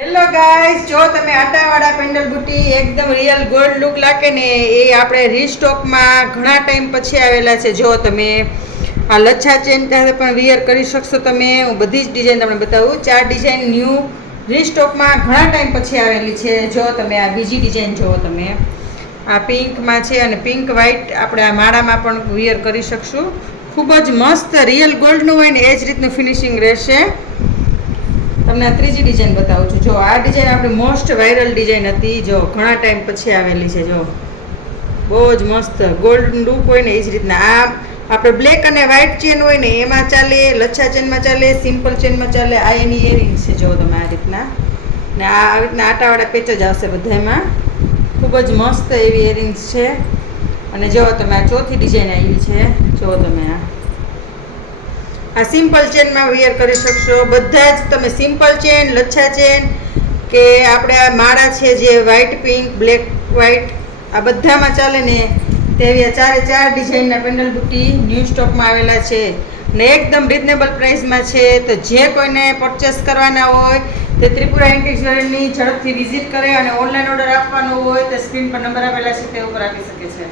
Hello guys, જો તમે આટાવાળા pedal બુટી એકદમ રિયલ ગોલ્ડ લુક લાગે ને એ આપણે રીસ્ટોકમાં ઘણા ટાઈમ પછી આવેલા છે. જો તમે આ લચ્છા ચેન સાથે પણ વિયર કરી શકશો તમે. હું બધી જ ડિઝાઇન તમને બતાવું. 4 ડિઝાઇન ન્યૂ રીસ્ટોકમાં ઘણા ટાઈમ પછી આવેલી છે. જો તમે આ બીજી ડિઝાઇન જુઓ, તમે આ પિંકમાં છે અને પિંક વ્હાઇટ આપણે આ માળામાં પણ વિયર કરી શકશું. ખૂબ જ મસ્ત રિયલ ગોલ્ડનું હોય ને એ જ રીતનું ફિનિશિંગ રહેશે. તમને આ ત્રીજી ડિઝાઇન બતાવું છું. જો આ ડિઝાઇન આપણી મોસ્ટ વાયરલ ડિઝાઇન હતી. જો ઘણા ટાઈમ પછી આવેલી છે. જો બહુ જ મસ્ત ગોલ્ડ લુક હોય ને એ જ રીતના આ આપણે બ્લેક અને વ્હાઇટ ચેન હોય ને એમાં ચાલે, લચ્છા ચેનમાં ચાલે, સિમ્પલ ચેનમાં ચાલે. આ એની ઇયરિંગ્સ છે. જો તમે આ રીતના ને આવી રીતના આટાવાળા પેચ જ આવશે બધામાં. ખૂબ જ મસ્ત એવી ઇયરિંગ્સ છે. અને જો તમે આ ચોથી ડિઝાઇન આવી છે. જો તમે આ સિમ્પલ ચેનમાં વિયર કરી શકશો. બધા જ તમે સિમ્પલ ચેન, લચ્છા ચેન કે આપણે આ માળા છે જે વ્હાઇટ પિંક, બ્લેક વ્હાઇટ આ બધામાં ચાલે ને તેવી આ 4 ડિઝાઇનના પેન્ડલ બુટી ન્યૂ સ્ટોકમાં આવેલા છે ને એકદમ રિઝનેબલ પ્રાઇસમાં છે. તો જે કોઈને પરચેસ કરવાના હોય તે ત્રિપુરા એન્ટિક જ્વેલરીની ઝડપથી વિઝિટ કરે અને ઓનલાઈન ઓર્ડર આપવાનો હોય તો સ્ક્રીન પર નંબર આપેલા છે તે ઉપર આપી શકે છે.